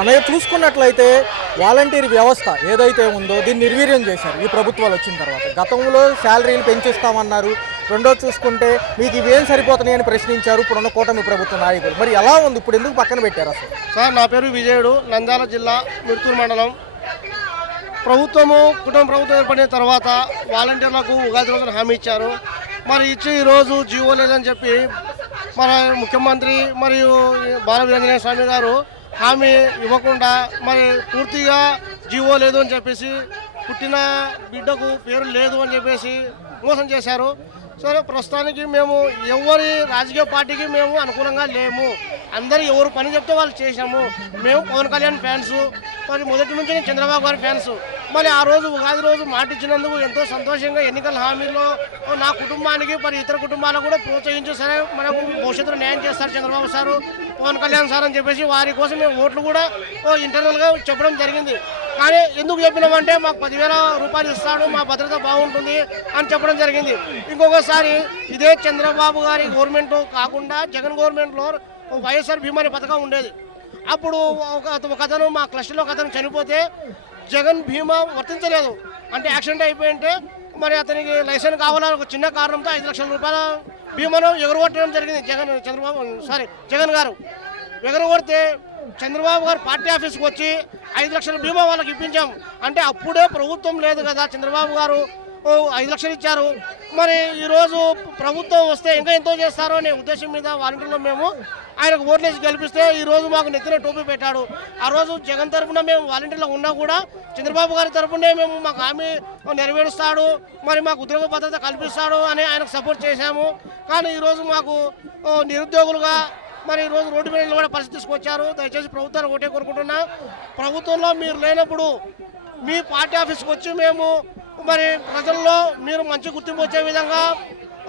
అనేది చూసుకున్నట్లయితే వాలంటీర్ వ్యవస్థ ఏదైతే ఉందో దీన్ని నిర్వీర్యం చేశారు ఈ ప్రభుత్వాలు వచ్చిన తర్వాత. గతంలో శాలరీలు పెంచిస్తామన్నారు. రెండోది చూసుకుంటే మీకు ఇవేం సరిపోతున్నాయి అని ప్రశ్నించారు ఇప్పుడున్న కూటమి ప్రభుత్వ నాయకులు. మరి ఎలా ఉంది, ఇప్పుడు ఎందుకు పక్కన పెట్టారు అసలు? సార్, నా పేరు విజయుడు, నంద్యాల జిల్లా మిర్తూరు మండలం. కుటుంబ ప్రభుత్వం ఏర్పడిన తర్వాత వాలంటీర్లకు ఉగాది రోజున హామీ ఇచ్చారు. మరి ఇచ్చి ఈరోజు జీవో లేదని చెప్పి మన ముఖ్యమంత్రి మరియు బాల వీరాంజనేయ స్వామి గారు హామీ ఇవ్వకుండా మరి పూర్తిగా జీవో లేదు అని చెప్పేసి పుట్టిన బిడ్డకు పేరు లేదు అని చెప్పేసి మోసం చేశారు. సరే, ప్రస్తుతానికి మేము ఎవరి రాజకీయ పార్టీకి మేము అనుకూలంగా లేము. అందరూ ఎవరు పని చెప్తే వాళ్ళు చేసాము. మేము పవన్ కళ్యాణ్ ఫ్యాన్స్, మరి మొదటి నుంచి నేను చంద్రబాబు గారి ఫ్యాన్స్. మరి ఆ రోజు ఉగాది రోజు మాట ఇచ్చినందుకు ఎంతో సంతోషంగా ఎన్నికల హామీలో నా కుటుంబానికి మరి ఇతర కుటుంబాలకు కూడా ప్రోత్సహించి సరే మనకు భవిష్యత్తులో న్యాయం చేస్తారు చంద్రబాబు సారు, పవన్ కళ్యాణ్ సార్ అని చెప్పేసి వారి కోసం మేము ఓట్లు కూడా ఇంటర్నల్గా చెప్పడం జరిగింది. కానీ ఎందుకు చెప్పినామంటే మాకు 10,000 రూపాయలు ఇస్తాడు, మా భద్రత బాగుంటుంది అని చెప్పడం జరిగింది. ఇంకొకసారి ఇదే చంద్రబాబు గారి గవర్నమెంట్ కాకుండా జగన్ గవర్నమెంట్లో వైఎస్ఆర్ బీమా అనే పథకం ఉండేది. అప్పుడు ఒక అతను మా క్లస్టర్లో ఒక అతను చనిపోతే జగన్ బీమా వర్తించలేదు. అంటే యాక్సిడెంట్ అయిపోయింటే మరి అతనికి లైసెన్స్ కావాలని ఒక చిన్న కారణంతో 5 లక్షల రూపాయల బీమాను ఎగరగొట్టడం జరిగింది. జగన్ గారు ఎగరగొడితే చంద్రబాబు గారు పార్టీ ఆఫీస్కి వచ్చి 5 లక్షల బీమా వాళ్ళకి ఇప్పించాం. అంటే అప్పుడే ప్రభుత్వం లేదు కదా, చంద్రబాబు గారు 5 లక్షలు ఇచ్చారు. మరి ఈరోజు ప్రభుత్వం వస్తే ఇంకా ఎంతో చేస్తారో అనే ఉద్దేశం మీద వాలంటీర్లో మేము ఆయనకు ఓట్లేసి గెలిపిస్తే ఈరోజు మాకు నెత్తిన టోపీ పెట్టాడు. ఆ రోజు జగన్ తరఫున మేము వాలంటీర్లో ఉన్నా కూడా చంద్రబాబు గారి తరఫునే మేము మాకు హామీ నెరవేరుస్తాడు, మరి మాకు ఉద్యోగ భద్రత కల్పిస్తాడు అని ఆయనకు సపోర్ట్ చేశాము. కానీ ఈరోజు మాకు నిరుద్యోగులుగా మరి ఈరోజు రోడ్డు మీద నిలబడే పరిస్థితి తీసుకొచ్చారు. దయచేసి ప్రభుత్వాన్ని ఒకటే కోరుకుంటున్నా, ప్రభుత్వంలో మీరు లేనప్పుడు మీ పార్టీ ఆఫీస్కి వచ్చి మేము మరి ప్రజల్లో మీరు మంచి గుర్తింపు వచ్చే విధంగా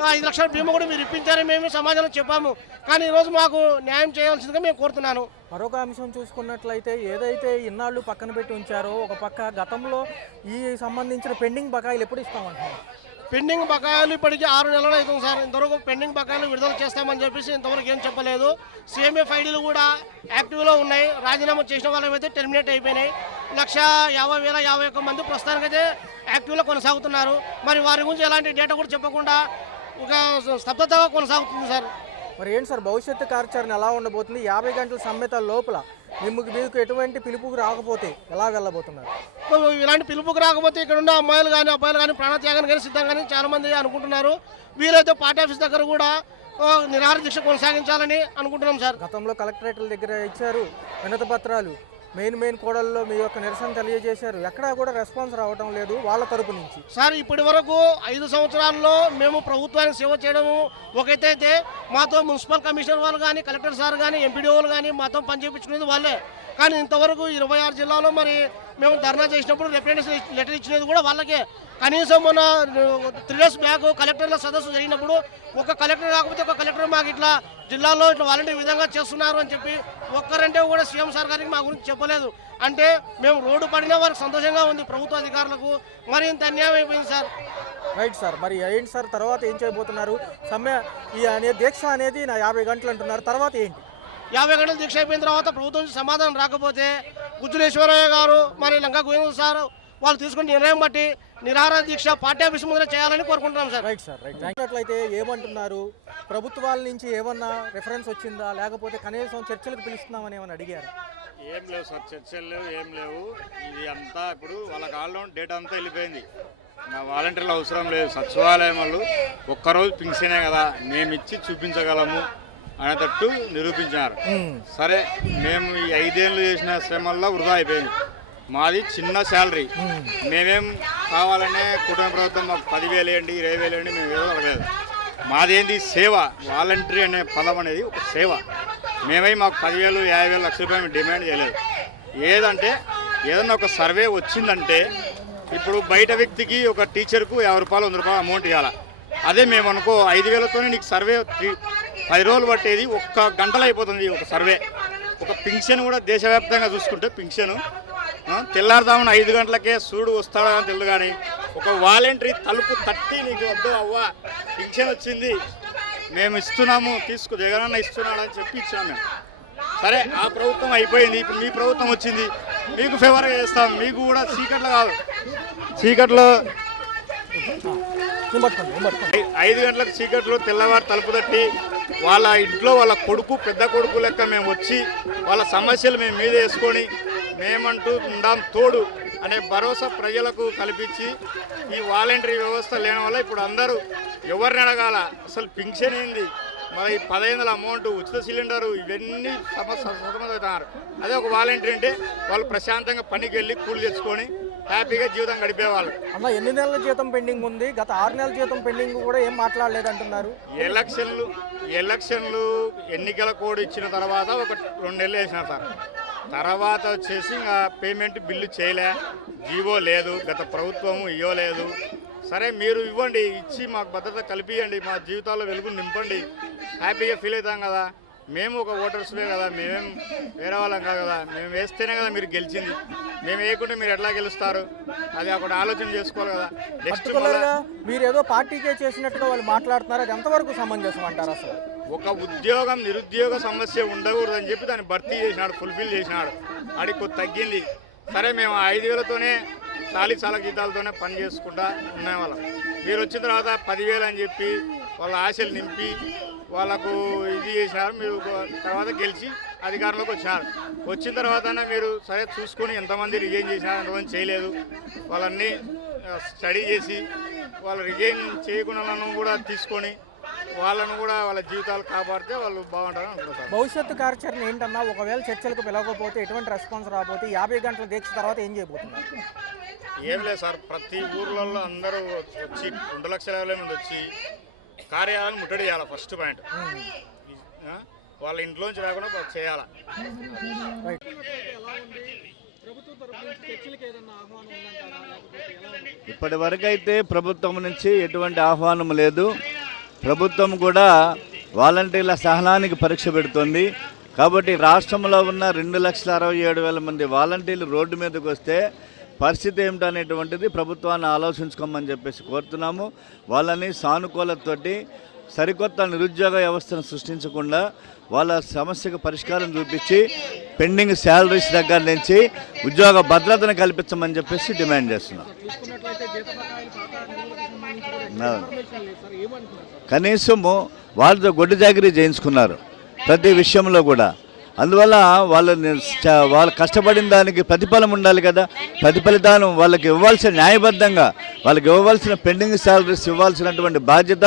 5 లక్షల బీమా కూడా మీరు ఇప్పించారని మేము సమాజంలో చెప్పాము. కానీ ఈరోజు మాకు న్యాయం చేయాల్సిందిగా మేము కోరుతున్నాను. మరొక అంశం చూసుకున్నట్లయితే ఏదైతే ఇన్నాళ్ళు పక్కన పెట్టి ఉంచారో ఒక పక్క గతంలో ఈ సంబంధించిన పెండింగ్ బకాయిలు ఎప్పుడు ఇస్తామంటారు? పెండింగ్ బకాయిలు ఇప్పటికీ 6 నెలలు అవుతుంది సార్. ఇంతవరకు పెండింగ్ బకాయిలు విడుదల చేస్తామని చెప్పేసి ఇంతవరకు ఏం చెప్పలేదు. CMF ఐడీలు కూడా యాక్టివ్లో ఉన్నాయి. రాజీనామా చేసిన వాళ్ళమైతే టెర్మినేట్ అయిపోయినాయి. 1,50,51 మంది ప్రస్తుతానికైతే యాక్టివ్లో కొనసాగుతున్నారు. మరి వారి గురించి ఎలాంటి డేటా కూడా చెప్పకుండా ఒక స్తబ్దతగా కొనసాగుతుంది సార్. మరి ఏంటి సార్ భవిష్యత్తు కార్యాచరణ ఎలా ఉండబోతుంది? 50 గంటల సమ్మెత లోపల మీకు ఎటువంటి పిలుపుకు రాకపోతే ఎలా వెళ్ళబోతున్నారు? ఇలాంటి పిలుపుకు రాకపోతే ఇక్కడ ఉన్న అమ్మాయిలు కానీ అబ్బాయిలు కానీ ప్రాణత్యాగాన్ని కానీ సిద్ధంగా చాలా మంది అనుకుంటున్నారు. వీలైతే పార్టీ ఆఫీస్ దగ్గర కూడా నిరాహార దీక్ష కొనసాగించాలని అనుకుంటున్నాం సార్. గతంలో కలెక్టరేట్ల దగ్గర ఇచ్చారు వినతి పత్రాలు, మెయిన్ కోడల్లో మీ యొక్క నిరసన తెలియజేశారు. ఎక్కడా కూడా రెస్పాన్స్ రావడం లేదు వాళ్ళ తరపు నుంచి. సార్, ఇప్పటి వరకు 5 సంవత్సరాల్లో మేము ప్రభుత్వానికి సేవ చేయడము ఒకటైతే మాతో మున్సిపల్ కమిషనర్ వాళ్ళు కానీ కలెక్టర్ సార్ కానీ ఎంపీడీఓలు కానీ మాతో పనిచేయించుకునేది వాళ్ళే. కానీ ఇంతవరకు 26 జిల్లాలో మరి మేము ధర్నా చేసినప్పుడు రిప్రజెంటేషన్ లెటర్ ఇచ్చినది కూడా వాళ్ళకే. కనీసం మొన్న 3 days బ్యాక్ కలెక్టర్ల సదస్సు జరిగినప్పుడు ఒక కలెక్టర్ కాకపోతే ఒక కలెక్టర్ మాకు ఇట్లా జిల్లాలో ఇట్లా వాలంటీర్ విధంగా చేస్తున్నారు అని చెప్పి ఒక్కరంటే కూడా సీఎం సార్ గారికి మా గురించి చెప్పలేదు. అంటే మేము రోడ్డు పడినా వారికి సంతోషంగా ఉంది. ప్రభుత్వ అధికారులకు మరి ఇంత అన్యాయం అయిపోయింది సార్. రైట్ సార్, మరి ఏంటి సార్ తర్వాత ఏం చేయబోతున్నారు? సమ్మె దీక్ష అనేది 50 గంటలు అంటున్నారు, తర్వాత ఏంటి? 50 గంటలు దీక్ష అయిపోయిన తర్వాత ప్రభుత్వం నుంచి సమాధానం రాకపోతే గుజ్జులేశ్వరయ్య గారు మరి లంకా గోవింద సార్ వాళ్ళు తీసుకున్న నిర్ణయం బట్టి నిరాహార దీక్ష పార్టీ ఆఫీస్ ముందర చేయాలని కోరుకుంటున్నాం సార్. Right sir, right. అట్లయితే ఏమంటున్నారు? ప్రభుత్వాల నుంచి ఏమన్నా రిఫరెన్స్ వచ్చిందా, లేకపోతే కనీసం చర్చలకు పిలుస్తున్నామని ఏమన్నా అడిగారు? ఏం లేవు సార్, చర్చలు లేవు, ఏం లేవు. ఇది అంతా ఇప్పుడు వాళ్ళ కాల్లో డేటా అంతా వెళ్ళిపోయింది. మా వాలంటీర్లు అవసరం లేదు. సచివాలయం వాళ్ళు ఒక్కరోజు పింఛనే కదా మేము ఇచ్చి చూపించగలము అనేటట్టు నిరూపించారు. సరే, మేము ఈ 5 ఏళ్ళు చేసిన శ్రమల్లో వృధా అయిపోయింది. మాది చిన్న శాలరీ. మేమేం కావాలనే కుటుంబ ప్రభుత్వం మాకు 10,000 వేయండి 20,000 వేయండి మేము ఏదో అడగలేదు. మాదేంది సేవ. వాలంటరీ అనే పదం అనేది ఒక సేవ. మాకు 10,000 50,000 లక్ష రూపాయలు మేము డిమాండ్ చేయలేదు. ఏదంటే ఏదన్నా ఒక సర్వే వచ్చిందంటే ఇప్పుడు బయట వ్యక్తికి ఒక టీచర్కు 50 రూపాయలు 100 రూపాయలు అమౌంట్ ఇవ్వాలి. అదే మేము అనుకో 5,000తోనే నీకు సర్వే 10 రోజులు పట్టేది 1 గంటలో అయిపోతుంది ఒక సర్వే. ఒక పింఛన్ కూడా దేశవ్యాప్తంగా చూసుకుంటే పింఛను తెల్లారుదామని 5 గంటలకే సూడు వస్తాడా అని తెలియదు. కానీ ఒక వాలంటరీ తలుపు తట్టి నీకు వద్దు అవ్వా పింఛన్ వచ్చింది మేము ఇస్తున్నాము తీసుకో జగనన్న ఇస్తున్నాడు అని చెప్పి ఇచ్చినాం మేము. సరే ఆ ప్రభుత్వం అయిపోయింది, ఇప్పుడు మీ ప్రభుత్వం వచ్చింది, మీకు ఫేవర్గా చేస్తాం. మీకు కూడా చీకట్లో కాదు, చీకట్లో 5 గంటలకు చీకట్లో తెల్లవారు తలుపు తట్టి వాళ్ళ ఇంట్లో వాళ్ళ కొడుకు పెద్ద కొడుకు లెక్క మేము వచ్చి వాళ్ళ సమస్యలు మేము మీద వేసుకొని మేమంటూ ఉండాం తోడు అనే భరోసా ప్రజలకు కల్పించి ఈ వాలంటరీ వ్యవస్థ లేని వల్ల ఇప్పుడు అందరూ ఎవరిని అడగాల, అసలు పింఛన్ ఏంది, మరి 1500 అమౌంట్, ఉచిత సిలిండరు, ఇవన్నీ సతమతమవుతున్నారు. అదే ఒక వాలంటరీ అంటే వాళ్ళు ప్రశాంతంగా పనికి వెళ్ళి కూలి తెచ్చుకొని హ్యాపీగా జీవితం గడిపేవాళ్ళు. అన్న ఎన్ని నెలల జీతం పెండింగ్ ఉంది? గత 6 నెలల జీతం పెండింగ్ కూడా ఏం మాట్లాడలేదంటున్నారు. ఎలక్షన్లు ఎన్నికల కోడ్ ఇచ్చిన తర్వాత ఒక 2 నెలలు వేసినారు సార్. తర్వాత వచ్చేసి ఇంకా పేమెంట్ బిల్లు చేయలే, జీవో లేదు, గత ప్రభుత్వము ఇవ్వలేదు. సరే మీరు ఇవ్వండి, ఇచ్చి మాకు భద్రత కల్పియండి, మా జీవితాల్లో వెలుగు నింపండి, హ్యాపీగా ఫీల్ అవుతాం కదా. మేము ఒక ఓటర్స్మే కదా, మేమేం వేరే వాళ్ళం కాదు కదా, మేము వేస్తేనే కదా మీరు గెలిచింది, మేము వేయకుంటే మీరు ఎట్లా గెలుస్తారు, అది అక్కడ ఆలోచన చేసుకోవాలి కదా. నెక్స్ట్ మీరు ఏదో పార్టీకే చేసినట్టుగా వాళ్ళు మాట్లాడుతున్నారు, అది ఎంతవరకు సమంజసం అంటారు? అసలు ఒక ఉద్యోగం నిరుద్యోగ సమస్య ఉండకూడదని చెప్పి దాన్ని భర్తీ చేసినాడు, ఫుల్ఫిల్ చేసినాడు, అడిగి తగ్గింది. సరే మేము 5000తోనే చాలా జీతాలతోనే పని చేసుకుంటా ఉన్నాయి వాళ్ళం. మీరు వచ్చిన తర్వాత 10,000 అని చెప్పి వాళ్ళ ఆశలు నింపి వాళ్ళకు ఇది చేసినారు. మీరు తర్వాత గెలిచి అధికారంలోకి వచ్చిన తర్వాత మీరు సరే చూసుకొని ఎంతమంది రిజైన్ చేసినారు, ఎంతమంది చేయలేదు, వాళ్ళన్నీ స్టడీ చేసి వాళ్ళు రిజైన్ చేయకుండా కూడా తీసుకొని వాళ్ళను కూడా వాళ్ళ జీవితాలు కాపాడితే వాళ్ళు బాగుంటారని అనుకుంటారు. భవిష్యత్తు కార్యాచరణ ఏంటన్నా? ఒకవేళ చర్చలకు పిలవకపోతే, ఎటువంటి రెస్పాన్స్ రాకపోతే 50 గంటల దీక్ష తర్వాత ఏం చేయబోతున్నారు? ఏం లేదు సార్, ప్రతి ఊర్లలో అందరూ వచ్చి 2 లక్షల మంది వచ్చి కార్యాలయాన్ని ముట్టడి చేయాలి. ఫస్ట్ పాయింట్ వాళ్ళ ఇంట్లోంచి రాకుండా చేయాలి. ఇప్పటి వరకు అయితే ప్రభుత్వం నుంచి ఎటువంటి ఆహ్వానం లేదు. ప్రభుత్వం కూడా వాలంటీర్ల సహనానికి పరీక్ష పెడుతోంది. కాబట్టి రాష్ట్రంలో ఉన్న 2,67,000 మంది వాలంటీర్లు రోడ్డు మీదకి వస్తే పరిస్థితి ఏమిటనేటువంటిది ప్రభుత్వాన్ని ఆలోచించుకోమని చెప్పేసి కోరుతున్నాము. వాళ్ళని సానుకూలతోటి సరికొత్త నిరుద్యోగ వ్యవస్థను సృష్టించకుండా వాళ్ళ సమస్యకు పరిష్కారం చూపించి పెండింగ్ శాలరీస్ దగ్గర నుంచి ఉద్యోగ భద్రతను కల్పించమని చెప్పేసి డిమాండ్ చేస్తున్నాం. కనీసము వాళ్ళతో గొడ్డు చాకరీ చేయించుకున్నారు ప్రతి విషయంలో కూడా. అందువల్ల వాళ్ళు కష్టపడిన దానికి ప్రతిఫలం ఉండాలి కదా. ప్రతిఫలితాన్ని వాళ్ళకి ఇవ్వాల్సిన, న్యాయబద్ధంగా వాళ్ళకి ఇవ్వవలసిన పెండింగ్ శాలరీస్ ఇవ్వాల్సినటువంటి బాధ్యత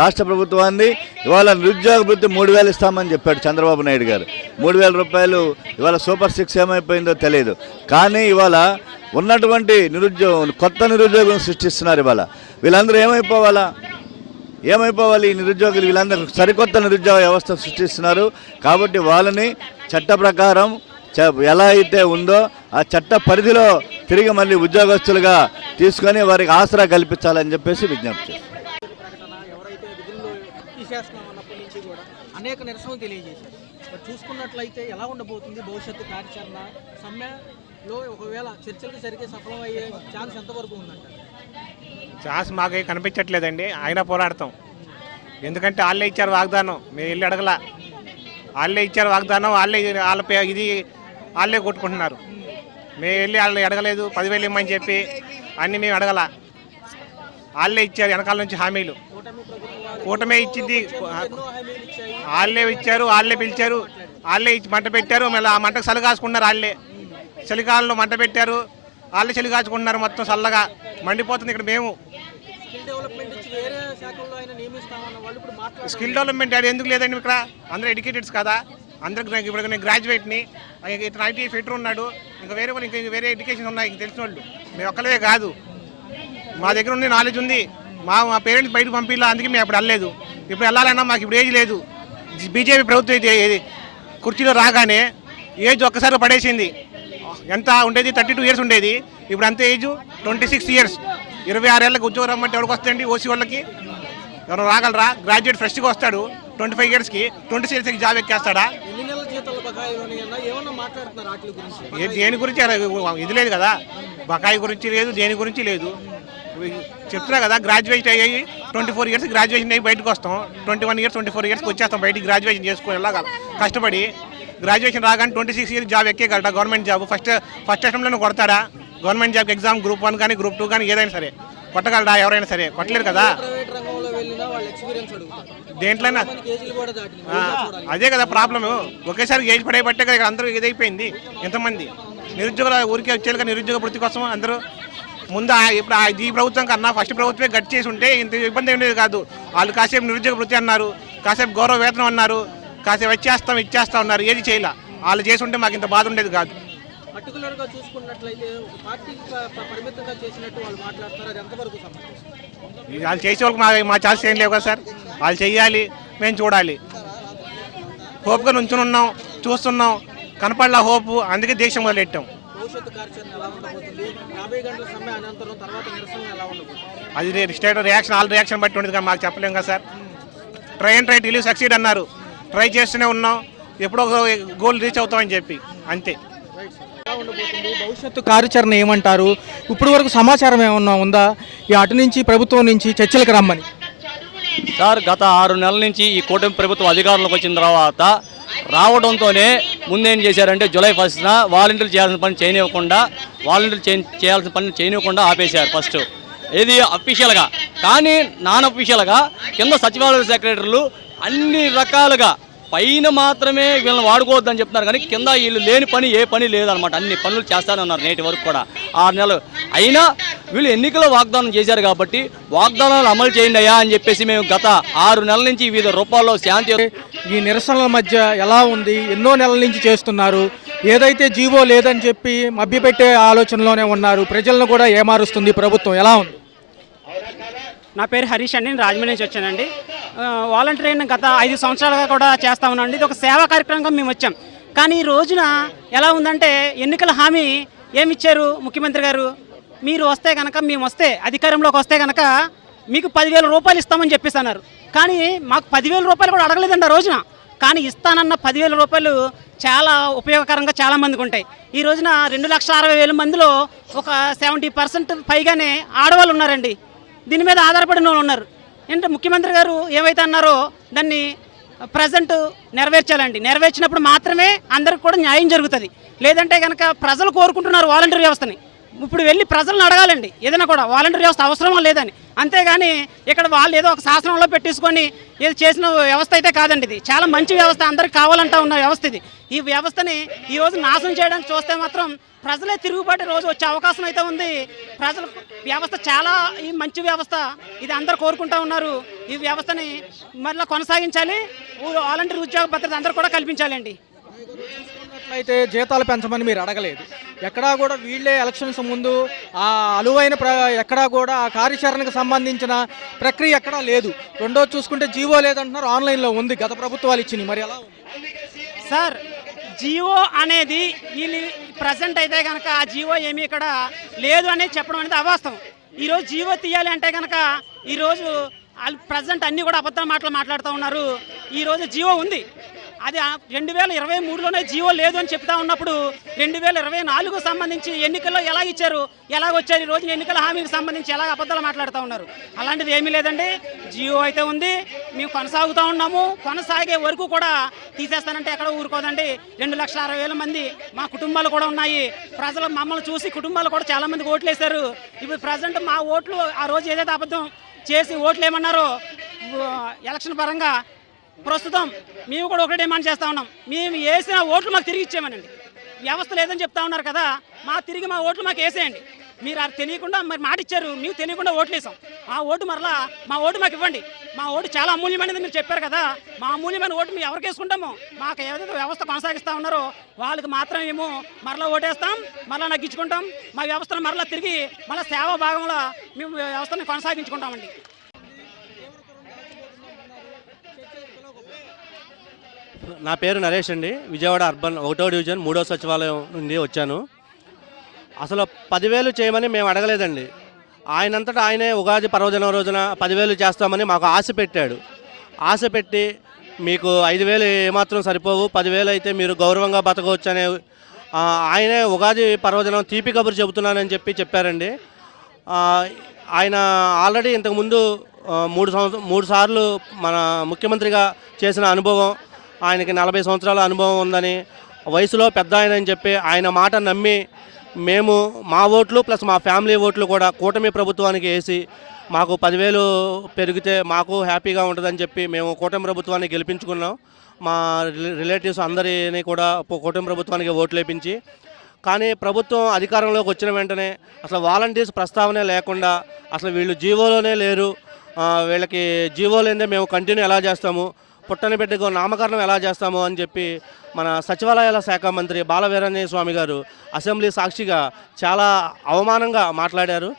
రాష్ట్ర ప్రభుత్వాన్ని. ఇవాళ నిరుద్యోగ వృత్తి 3,000 ఇస్తామని చెప్పాడు చంద్రబాబు నాయుడు గారు. 3,000 రూపాయలు ఇవాళ సూపర్ 6 ఏమైపోయిందో తెలియదు. కానీ ఇవాళ ఉన్నటువంటి కొత్త నిరుద్యోగం సృష్టిస్తున్నారు. ఇవాళ వీళ్ళందరూ ఏమైపోవాలి ఈ నిరుద్యోగులు? వీళ్ళందరూ సరికొత్త నిరుద్యోగ వ్యవస్థ సృష్టిస్తున్నారు. కాబట్టి వాళ్ళని చట్ట ప్రకారం ఎలా అయితే ఉందో ఆ చట్ట పరిధిలో తిరిగి మళ్ళీ ఉద్యోగస్తులుగా తీసుకొని వారికి ఆసరా కల్పించాలని చెప్పేసి విజ్ఞప్తి అనేక నిరసనలు తెలియజేశారు. చూసుకున్నట్లయితే ఎలా ఉండబోతుంది భవిష్యత్తు కార్యాచరణ? సమ్మెలో ఒకవేళ చర్చలకు సరిగ్గా సఫలమయ్యే ఛాన్స్ ఎంతవరకు ఉందంట? ఛాన్స్ మాకు కనిపించట్లేదండి. అయినా పోరాడతాం. ఎందుకంటే వాళ్ళే ఇచ్చారు వాగ్దానం, మేము వెళ్ళి అడగల. వాళ్ళే ఇచ్చారు వాగ్దానం, వాళ్ళే కొట్టుకుంటున్నారు. మేము వెళ్ళి వాళ్ళని అడగలేదు. 10,000 ఇమ్మని చెప్పి అన్నీ మేము అడగల. వాళ్ళే ఇచ్చారు వెనకాల నుంచి హామీలు. కూటమే ఇచ్చింది. వాళ్ళే ఇచ్చారు, వాళ్ళే పిలిచారు, వాళ్ళే మంట పెట్టారు. మళ్ళీ ఆ మంటకు చలి కాచుకున్నారు. వాళ్ళే చలికాలంలో మంట పెట్టారు, వాళ్ళే చలి కాచుకుంటున్నారు. మొత్తం చల్లగా మండిపోతుంది ఇక్కడ. మేము స్కిల్ డెవలప్మెంట్ అది ఎందుకు లేదండి? ఇక్కడ అందరూ ఎడ్యుకేటెడ్స్ కదా, అందరికి. ఇప్పుడు నేను గ్రాడ్యుయేట్ని, ఇతను ఐటీ ఫిటర్ ఉన్నాడు, ఇంకా వేరే ఎడ్యుకేషన్ ఉన్నాయి తెలిసిన వాళ్ళు. మేము ఒక్కలే కాదు, మా దగ్గర ఉన్న నాలెడ్జ్ ఉంది. మా పేరెంట్స్ బయటకు పంపిలా, అందుకే మేము అప్పుడు వెళ్ళలేదు. ఇప్పుడు వెళ్ళాలన్నా మాకు ఇప్పుడు ఏజ్ లేదు. బీజేపీ ప్రభుత్వం కుర్చీలో రాగానే ఏజ్ ఒక్కసారి పడేసింది. ఎంత ఉండేది? 32 ఇయర్స్ ఉండేది. ఇప్పుడు అంతే ఏజ్ 26 ఇయర్స్. 26 ఏళ్ళకి ఉద్యోగం రమ్మంటే ఎవరికి వస్తాయండి? ఓసీ వాళ్ళకి ఎవరు రాగలరా? గ్రాడ్యుయేట్ ఫ్రెష్గా వస్తాడు 25 ఇయర్స్కి, 26 ఇయర్స్కి జాబ్ ఎక్కేస్తాడా? దేని గురించి ఇది లేదు కదా, బకాయి గురించి లేదు, దేని గురించి లేదు. చెప్తున్నా కదా, గ్రాడ్యుయేట్ అయ్యి 24 ఇయర్స్ గ్రాడ్యుయేషన్ అయ్యి బయటకు వస్తాం. 21 ఇయర్స్ 24 ఇయర్స్కి వచ్చేస్తాం బయటికి గ్రాడ్యుయేషన్ చేసుకుని వెళ్ళగా కష్టపడి. గ్రాడ్యుయేషన్ రాగానే 26 ఇయర్స్ జాబ్ ఎక్కేయగలడా? గవర్నమెంట్ జాబ్ ఫస్ట్ అటెంప్ట్లోనే కొడతాడా? గవర్నమెంట్ జాబ్ ఎగ్జామ్ గ్రూప్ 1 కానీ గ్రూప్ 2 కానీ ఏదైనా సరే కొట్టగలడా? ఎవరైనా సరే కొట్టలేరు కదా. దేంట్లోనా అదే కదా ప్రాబ్లము. ఒకేసారి ఏజ్ పడేయబట్టే కదా అందరూ ఇదైపోయింది. ఎంతమంది నిరుద్యోగుల ఊరికే వచ్చేది కదా నిరుద్యోగ వృత్తి కోసం అందరూ. ముందు ఇప్పుడు ఈ ప్రభుత్వం కన్నా ఫస్ట్ ప్రభుత్వమే గట్టి చేసి ఉంటే ఇంత ఇబ్బంది ఉండేది కాదు. వాళ్ళు కాసేపు నిరుద్యోగ వృత్తి అన్నారు, కాసేపు గౌరవ వేతనం అన్నారు, కాసేపు ఇచ్చేస్తా ఉన్నారు. ఏది చేయలే. వాళ్ళు చేసి ఉంటే మాకు ఇంత బాధ ఉండేది కాదు. పర్టికులర్గా చూసుకున్నట్లయితే పార్టీకి పరిమితంగా చేసినట్టు వాళ్ళు మాట్లాడుతున్నారు. అది ఎంతవరకు సమాచారం? వాళ్ళు చేసే వాళ్ళకి మా ఛాన్స్ ఏం లేవు కదా సార్. వాళ్ళు చెయ్యాలి, మేము చూడాలి. హోప్గా నుంచుని ఉన్నాం, చూస్తున్నాం, కనపడలా హోపు. అందుకే దీక్ష మొదలెట్టాం. భవిష్యత్తు కార్యాచరణ ఎలా ఉండబోతుంది? 50 గంటల సమయం అనంతరం తర్వాత నిరసన ఎలా ఉండబోతుంది? అది స్టేట్ రియాక్షన్ ఆల్ రియాక్షన్ బట్టి ఉండదు కానీ మాకు చెప్పలేం కదా సార్. ట్రై టిల్ సక్సీడ్ అన్నారు. ట్రై చేస్తూనే ఉన్నాం. ఎప్పుడో గోల్ రీచ్ అవుతామని చెప్పి అంతే. ఎలా ఉండబోతుంది భవిష్యత్తు కార్యాచరణ ఏమంటారు? ఇప్పటి వరకు సమాచారం ఏమన్నా ఉందా ఈ అటు నుంచి ప్రభుత్వం నుంచి చర్చలకు రమ్మని? సార్ గత 6 నెలల నుంచి ఈ కూటమి ప్రభుత్వం అధికారంలోకి వచ్చిన తర్వాత రావడంతోనే ముందేం చేశారంటే జూలై 1న వాలంటీర్లు చేయాల్సిన పని చేయాల్సిన పని చేయనివ్వకుండా ఆపేశారు ఫస్ట్. ఇది అఫీషియల్గా. కానీ నాన్ అఫీషియల్గా కింద సచివాలయ సెక్రటరీలు అన్ని రకాలుగా పైన మాత్రమే వీళ్ళని వాడుకోవద్దని చెప్తున్నారు కానీ కింద వీళ్ళు లేని పని ఏ పని లేదనమాట. అన్ని పనులు చేస్తానే ఉన్నారు నేటి వరకు కూడా 6 నెలలు అయినా. వీళ్ళు ఎన్నికల వాగ్దానం చేశారు కాబట్టి వాగ్దానాలు అమలు చేయండి అయ్యా అని చెప్పేసి మేము గత 6 నెలల నుంచి వివిధ రూపాల్లో శాంతి. ఈ నిరసనల మధ్య ఎలా ఉంది? ఎన్నో నెలల నుంచి చేస్తున్నారు. ఏదైతే జీవో లేదని చెప్పి మభ్యపెట్టే ఆలోచనలోనే ఉన్నారు. ప్రజలను కూడా ఏమారుస్తుంది ప్రభుత్వం. ఎలా ఉంది? నా పేరు హరీష్ అండి. నేను రాజమండ్రి నుంచి వచ్చానండి. వాలంటీర్ని గత 5 సంవత్సరాలుగా కూడా చేస్తా ఉన్నాండి. ఇది ఒక సేవా కార్యక్రమంగా మేము వచ్చాం. కానీ ఈ రోజున ఎలా ఉందంటే ఎన్నికల హామీ ఏమిచ్చారు ముఖ్యమంత్రి గారు? మీరు వస్తే కనుక మేము వస్తే అధికారంలోకి వస్తే కనుక మీకు 10,000 రూపాయలు ఇస్తామని చెప్పేస్తున్నారు. కానీ మాకు 10,000 రూపాయలు కూడా అడగలేదండి ఆ రోజున. కానీ ఇస్తానన్న 10,000 రూపాయలు చాలా ఉపయోగకరంగా చాలామందికి ఉంటాయి. ఈ రోజున 2,60,000 మందిలో ఒక 70% పైగానే ఆడవాళ్ళు ఉన్నారండి. దీని మీద ఆధారపడిన వాళ్ళు ఉన్నారు. ఏంటంటే ముఖ్యమంత్రి గారు ఏవైతే అన్నారో దాన్ని ప్రజెంట్ నెరవేర్చాలండి. నెరవేర్చినప్పుడు మాత్రమే అందరికి కూడా న్యాయం జరుగుతుంది. లేదంటే కనుక ప్రజలు కోరుకుంటున్నారు వాలంటీర్ వ్యవస్థని. ఇప్పుడు వెళ్ళి ప్రజలను అడగాలండి ఏదైనా కూడా వాలంటీర్ వ్యవస్థ అవసరమా లేదని. అంతేగాని ఇక్కడ వాళ్ళు ఏదో ఒక శాసనంలో పెట్టేసుకొని ఏదో చేసిన వ్యవస్థ అయితే కాదండి. ఇది చాలా మంచి వ్యవస్థ, అందరికి కావాలంటా ఉన్న వ్యవస్థ ఇది. ఈ వ్యవస్థని ఈరోజు నాశనం చేయడానికి చూస్తే మాత్రం ప్రజలే తిరుగుబాటు రోజు వచ్చే అవకాశం అయితే ఉంది. ప్రజల వ్యవస్థ చాలా ఈ మంచి వ్యవస్థ, ఇది అందరు కోరుకుంటా ఉన్నారు. ఈ వ్యవస్థని మరలా కొనసాగించాలి. వాలంటీర్ ఉద్యోగ భద్రత అందరూ కూడా కల్పించాలండి. అయితే జీతాలు పెంచమని మీరు అడగలేదు. ఎక్కడా కూడా వీళ్ళే ఎలక్షన్స్ ముందు ఆ అలువైన ఎక్కడా కూడా ఆ కార్యాచరణకు సంబంధించిన ప్రక్రియ ఎక్కడా లేదు. రెండోది చూసుకుంటే జీవో లేదంటున్నారు, ఆన్లైన్లో ఉంది గత ప్రభుత్వాలు ఇచ్చినాయి. మరి ఎలా ఉంది సార్? జియో అనేది వీళ్ళు ప్రజెంట్ అయితే కనుక ఆ జియో ఏమీ ఇక్కడ లేదు అనేది చెప్పడం అనేది అవాస్తవం. ఈరోజు జియో తీయాలి అంటే కనుక ఈరోజు వాళ్ళు ప్రజెంట్ అన్నీ కూడా అబద్ధం మాట్లాడుతూ ఉన్నారు. ఈరోజు జియో ఉంది, అది 2023లోనే జియో లేదు అని చెప్తా ఉన్నప్పుడు 2024కు సంబంధించి ఎన్నికల్లో ఎలా ఇచ్చారు, ఎలాగొచ్చారు? ఈ రోజు ఎన్నికల హామీకి సంబంధించి ఎలా అబద్ధాలు మాట్లాడుతూ ఉన్నారు. అలాంటిది ఏమీ లేదండి. జియో అయితే ఉంది, మేము కొనసాగుతూ ఉన్నాము. కొనసాగే వరకు కూడా తీసేస్తానంటే ఎక్కడ ఊరుకోదండి. 2,60,000 మంది మా కుటుంబాలు కూడా ఉన్నాయి. ప్రజలు మమ్మల్ని చూసి కుటుంబాలు కూడా చాలామందికి ఓట్లు వేశారు. ఇప్పుడు ప్రజెంట్ మా ఓట్లు ఆ రోజు ఏదైతే అబద్ధం చేసి ఓట్లు ఏమన్నారో ఎలక్షన్ పరంగా ప్రస్తుతం మేము కూడా ఒకటే డిమాండ్ చేస్తూ ఉన్నాం. మేము వేసిన ఓట్లు మాకు తిరిగి ఇచ్చేయమనండి. వ్యవస్థ లేదని చెప్తా ఉన్నారు కదా, తిరిగి మా ఓట్లు మాకు వేసేయండి. మీరు అది తెలియకుండా మరి మాట ఇచ్చారు, మీకు తెలియకుండా ఓట్లు వేసాం. ఆ ఓటు మరలా మా ఓటు మాకు ఇవ్వండి. మా ఓటు చాలా అమూల్యమైనది మీరు చెప్పారు కదా. మా అమూల్యమైన ఓటు మేము ఎవరికి వేసుకుంటామో, మాకు ఏదైతే వ్యవస్థ కొనసాగిస్తూ ఉన్నారో వాళ్ళకి మాత్రం మేము మరలా ఓటేస్తాం, మరలా నగ్గించుకుంటాం. మా వ్యవస్థను మరలా తిరిగి మళ్ళీ సేవా భాగంలో మేము వ్యవస్థను కొనసాగించుకుంటామండి. నా పేరు నరేష్ అండి. విజయవాడ అర్బన్ 1వ డివిజన్ 3వ సచివాలయం నుండి వచ్చాను. అసలు 10,000 చేయమని మేము అడగలేదండి. ఆయనంతటా ఆయనే ఉగాది పర్వదినం రోజున 10,000 చేస్తామని మాకు ఆశ పెట్టాడు. ఆశ పెట్టి మీకు 5,000 ఏమాత్రం సరిపోవు, 10,000 అయితే మీరు గౌరవంగా బతకవచ్చు అనే ఆయనే ఉగాది పర్వదినం తీపి కబురు చెబుతున్నానని చెప్పారండి. ఆయన ఆల్రెడీ ఇంతకుముందు 3 సార్లు మన ముఖ్యమంత్రిగా చేసిన అనుభవం, ఆయనకి 40 సంవత్సరాల అనుభవం ఉందని, వయసులో పెద్ద ఆయన అని చెప్పి ఆయన మాట నమ్మి మేము మా ఓట్లు ప్లస్ మా ఫ్యామిలీ ఓట్లు కూడా కూటమి ప్రభుత్వానికి వేసి మాకు 10,000 పెరిగితే మాకు హ్యాపీగా ఉంటుందని చెప్పి మేము కూటమి ప్రభుత్వాన్ని గెలిపించుకున్నాం. మా రిలేటివ్స్ అందరినీ కూడా కూటమి ప్రభుత్వానికి ఓట్లు వేయించి, కానీ ప్రభుత్వం అధికారంలోకి వచ్చిన వెంటనే అసలు వాలంటీర్స్ ప్రస్తావనే లేకుండా అసలు వీళ్ళు జీవోలోనే లేరు, వీళ్ళకి జీవో లేదే మేము కంటిన్యూ ఎలా చేస్తాము, పుట్టని బిడ్డకు నామకరణం ఎలా చేస్తాము అని చెప్పి మన సచివాలయాల శాఖ మంత్రి బాల వీరాంజనేయ స్వామి గారు అసెంబ్లీ సాక్షిగా చాలా అవమానంగా మాట్లాడారు.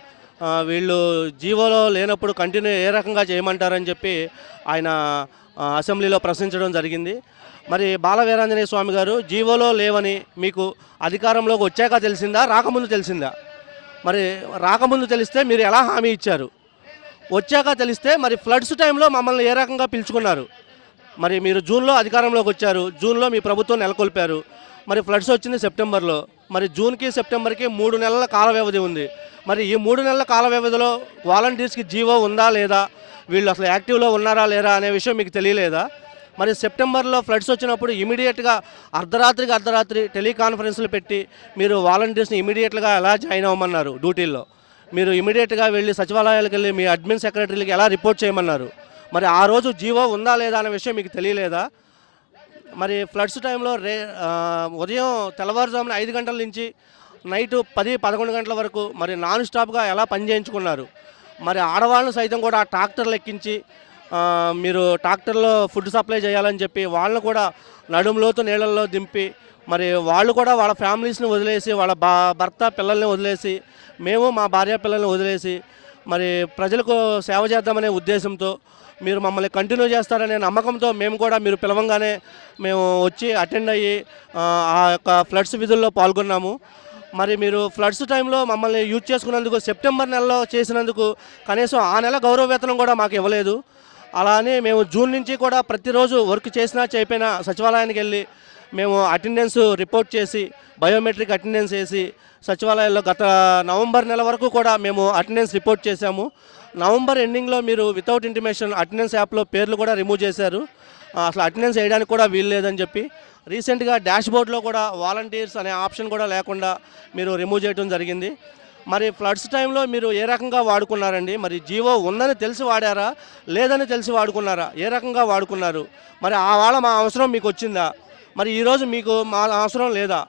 వీళ్ళు జీవోలో లేనప్పుడు కంటిన్యూ ఏ రకంగా చేయమంటారని చెప్పి ఆయన అసెంబ్లీలో ప్రశ్నించడం జరిగింది. మరి బాల వీరాంజనేయ స్వామి గారు జీవోలో లేవని మీకు అధికారంలోకి వచ్చాక తెలిసిందా, రాకముందు తెలిసిందా? మరి రాకముందు తెలిస్తే మీరు ఎలా హామీ ఇచ్చారు? వచ్చాక తెలిస్తే మరి ఫ్లడ్స్ టైంలో మమ్మల్ని ఏ రకంగా పిలుచుకున్నారు? మరి మీరు జూన్లో అధికారంలోకి వచ్చారు, జూన్లో మీ ప్రభుత్వం నెలకొల్పారు. మరి ఫ్లడ్స్ వచ్చింది సెప్టెంబర్లో. మరి జూన్కి సెప్టెంబర్కి 3 నెలల కాల వ్యవధి ఉంది. మరి ఈ 3 నెలల కాల వ్యవధిలో వాలంటీర్స్కి జీవో ఉందా లేదా, వీళ్ళు అసలు యాక్టివ్లో ఉన్నారా లేరా అనే విషయం మీకు తెలియలేదా? మరి సెప్టెంబర్లో ఫ్లడ్స్ వచ్చినప్పుడు ఇమీడియట్గా అర్ధరాత్రి టెలికాన్ఫరెన్స్లు పెట్టి మీరు వాలంటీర్స్ని ఇమీడియట్గా ఎలా జాయిన్ అవ్వమన్నారు డ్యూటీల్లో? మీరు ఇమీడియట్గా వెళ్ళి సచివాలయాలకు వెళ్ళి మీ అడ్మిన్ సెక్రటరీలకి ఎలా రిపోర్ట్ చేయమన్నారు? మరి ఆ రోజు జీవో ఉందా లేదా అనే విషయం మీకు తెలియలేదా? మరి ఫ్లడ్స్ టైంలో ఉదయం తెల్లవారుజామున 5 గంటల నుంచి నైటు 10-11 గంటల వరకు మరి నాన్ స్టాప్గా ఎలా పని చేయించుకున్నారు? మరి ఆడవాళ్ళను సైతం కూడా ట్రాక్టర్లు ఎక్కించి మీరు ట్రాక్టర్లో ఫుడ్ సప్లై చేయాలని చెప్పి వాళ్ళను కూడా నడుములోతు నీళ్ళల్లో దింపి మరి వాళ్ళు కూడా వాళ్ళ ఫ్యామిలీస్ని వదిలేసి వాళ్ళ భర్త పిల్లల్ని వదిలేసి మేము మా భార్య పిల్లల్ని వదిలేసి మరి ప్రజలకు సేవ చేద్దామనే ఉద్దేశంతో మీరు మమ్మల్ని కంటిన్యూ చేస్తారనే నమ్మకంతో మేము కూడా మీరు పిలవంగానే మేము వచ్చి అటెండ్ అయ్యి ఆ యొక్క ఫ్లడ్స్ విధుల్లో పాల్గొన్నాము. మరి మీరు ఫ్లడ్స్ టైంలో మమ్మల్ని యూజ్ చేసుకున్నందుకు సెప్టెంబర్ నెలలో చేసినందుకు కనీసం ఆ నెల గౌరవ వేతనం కూడా మాకు ఇవ్వలేదు. అలానే మేము జూన్ నుంచి కూడా ప్రతిరోజు వర్క్ చేసినా చేయకపోయినా సచివాలయానికి వెళ్ళి మేము అటెండెన్స్ రిపోర్ట్ చేసి బయోమెట్రిక్ అటెండెన్స్ వేసి సచివాలయాల్లో గత నవంబర్ నెల వరకు కూడా మేము అటెండెన్స్ రిపోర్ట్ చేశాము. నవంబర్ ఎండింగ్లో మీరు వితౌట్ ఇంటిమేషన్ అటెండెన్స్ యాప్లో పేర్లు కూడా రిమూవ్ చేశారు. అసలు అటెండెన్స్ వేయడానికి కూడా వీలు లేదని చెప్పి రీసెంట్గా డాష్ బోర్డ్లో కూడా వాలంటీర్స్ అనే ఆప్షన్ కూడా లేకుండా మీరు రిమూవ్ చేయడం జరిగింది. మరి ఫ్లడ్స్ టైంలో మీరు ఏ రకంగా వాడుకున్నారండి? మరి జీవో ఉందని తెలిసి వాడారా, లేదని తెలిసి వాడుకున్నారా? ఏ రకంగా వాడుకున్నారు? మరి ఆ వాళ్ళ మా అవసరం మీకు వచ్చిందా? మరి ఈరోజు మీకు మా అవసరం లేదా?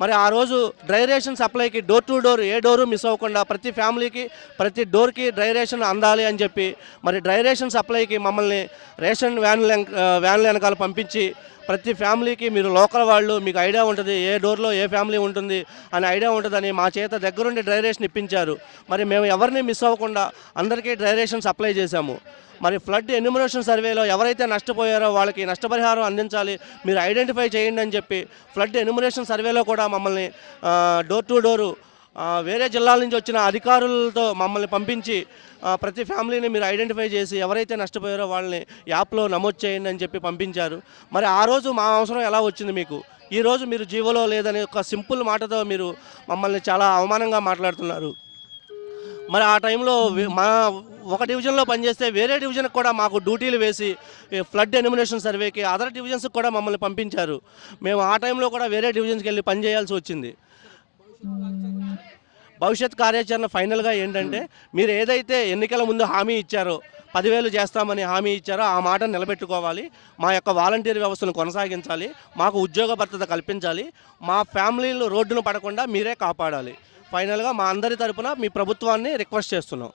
మరి ఆ రోజు డ్రై రేషన్ సప్లైకి డోర్ టు డోర్ ఏ డోరు మిస్ అవ్వకుండా ప్రతి ఫ్యామిలీకి ప్రతి డోర్కి డ్రై రేషన్ అందాలి అని చెప్పి మరి డ్రై రేషన్ సప్లైకి మమ్మల్ని రేషన్ వ్యాన్ల వెనకాల పంపించి ప్రతి ఫ్యామిలీకి మీరు లోకల్ వాళ్ళు మీకు ఐడియా ఉంటుంది ఏ డోర్లో ఏ ఫ్యామిలీ ఉంటుంది అని ఐడియా ఉంటుందని మా చేత దగ్గరుండి డ్రై రేషన్ ఇప్పించారు. మరి మేము ఎవరిని మిస్ అవ్వకుండా అందరికీ డ్రై రేషన్ సప్లై చేశాము. మరి ఫ్లడ్ ఎన్యూమరేషన్ సర్వేలో ఎవరైతే నష్టపోయారో వాళ్ళకి నష్టపరిహారం అందించాలి, మీరు ఐడెంటిఫై చేయండి అని చెప్పి ఫ్లడ్ ఎన్యూమరేషన్ సర్వేలో కూడా మమ్మల్ని డోర్ టు డోరు వేరే జిల్లాల నుంచి వచ్చిన అధికారులతో మమ్మల్ని పంపించి ప్రతి ఫ్యామిలీని మీరు ఐడెంటిఫై చేసి ఎవరైతే నష్టపోయారో వాళ్ళని యాప్లో నమోదు చేయండి అని చెప్పి పంపించారు. మరి ఆ రోజు మా అవసరం ఎలా వచ్చింది మీకు? ఈరోజు మీరు జీవోలో లేదని ఒక సింపుల్ మాటతో మీరు మమ్మల్ని చాలా అవమానంగా మాట్లాడుతున్నారు. మరి ఆ టైంలో మా ఒక డివిజన్లో పనిచేస్తే వేరే డివిజన్కి కూడా మాకు డ్యూటీలు వేసి ఫ్లడ్ ఎన్యూమరేషన్ సర్వేకి అదర్ డివిజన్స్కి కూడా మమ్మల్ని పంపించారు. మేము ఆ టైంలో కూడా వేరే డివిజన్స్కి వెళ్ళి పని చేయాల్సి వచ్చింది. భవిష్యత్ కార్యాచరణ ఫైనల్గా ఏంటంటే మీరు ఏదైతే ఎన్నికల ముందు హామీ ఇచ్చారో 10,000 చేస్తామని హామీ ఇచ్చారో ఆ మాట నిలబెట్టుకోవాలి. మా యొక్క వాలంటీర్ వ్యవస్థను కొనసాగించాలి, మాకు ఉద్యోగ భద్రత కల్పించాలి, మా ఫ్యామిలీలు రోడ్డును పడకుండా మీరే కాపాడాలి. ఫైనల్గా మా అందరి తరపున మీ ప్రభుత్వాన్ని రిక్వెస్ట్ చేస్తున్నాం.